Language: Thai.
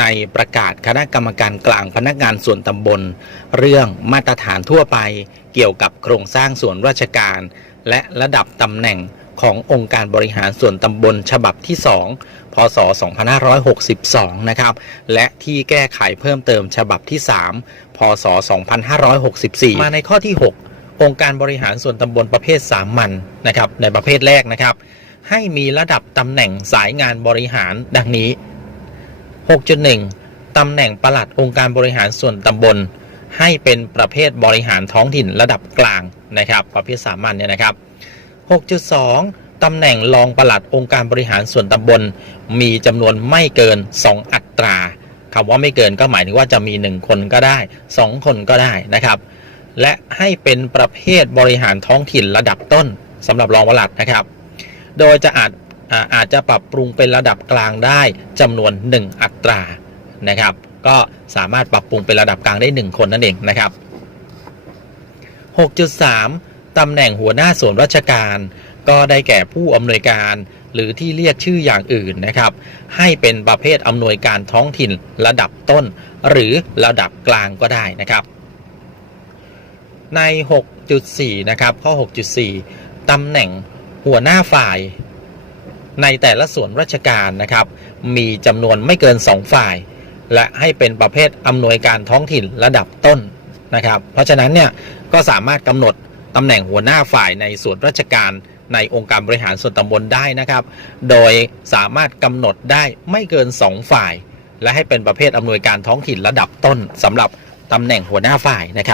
ในประกาศคณะกรรมการกลางพนักงานส่วนตำบล เรื่องมาตรฐานทั่วไป เกี่ยวกับโครงสร้างส่วนราชการ และระดับตำแหน่งขององค์การบริหารส่วนตำบลฉบับที่ 2 พศ 2562 นะครับ และที่แก้ไขเพิ่มเติมฉบับที่ 3 พศ 2564 มาในข้อที่ 6 องค์การบริหารส่วนตำบลประเภทสามัญนะครับ ในประเภทแรกนะครับ ให้มีระดับตำแหน่งสายงานบริหารดังนี้ 6.1 ตำแหน่งปลัดองค์การบริหารส่วนตำบล ให้เป็นประเภทบริหารท้องถิ่นระดับกลางนะครับ ประเภทสามัญเนี่ยนะครับ 6.2 ตำแหน่งรองปลัดองค์การบริหารส่วนตำบล มีจำนวนไม่เกิน 2 อัตราคำว่าไม่เกินก็หมายถึงว่าจะมี 1 คนก็ได้ 2 คนก็ได้นะครับ และให้เป็นประเภทบริหารท้องถิ่นระดับต้นสำหรับรองปลัดนะครับ โดยจะอาจ อาจจะปรับปรุงเป็นระดับกลางได้จำนวน 1 อัตรานะครับ ก็สามารถปรับปรุงเป็นระดับกลางได้ 1 คนนั่นเองนะครับ 6.3 ตำแหน่งหัวหน้าส่วนราชการ ก็ได้แก่ผู้อำนวยการหรือที่เรียกชื่ออย่างอื่นนะครับ ให้เป็นประเภทอำนวยการท้องถิ่นระดับต้น หรือระดับกลางก็ได้นะครับ ใน 6.4 นะครับข้อ 6.4 ตำแหน่งหัวหน้าฝ่าย ในแต่ละส่วนราชการนะครับ มีจำนวนไม่เกิน 2 ฝ่าย และให้เป็นประเภทอำนวยการท้องถิ่นระดับต้นนะครับ เพราะฉะนั้นเนี่ยก็สามารถกำหนดตำแหน่งหัวหน้าฝ่ายในส่วนราชการในองค์การบริหารส่วนตำบลได้นะครับ โดยสามารถกำหนดได้ไม่เกิน 2 ฝ่าย และให้เป็นประเภทอำนวยการท้องถิ่นระดับต้นสำหรับตำแหน่งหัวหน้าฝ่ายนะครับ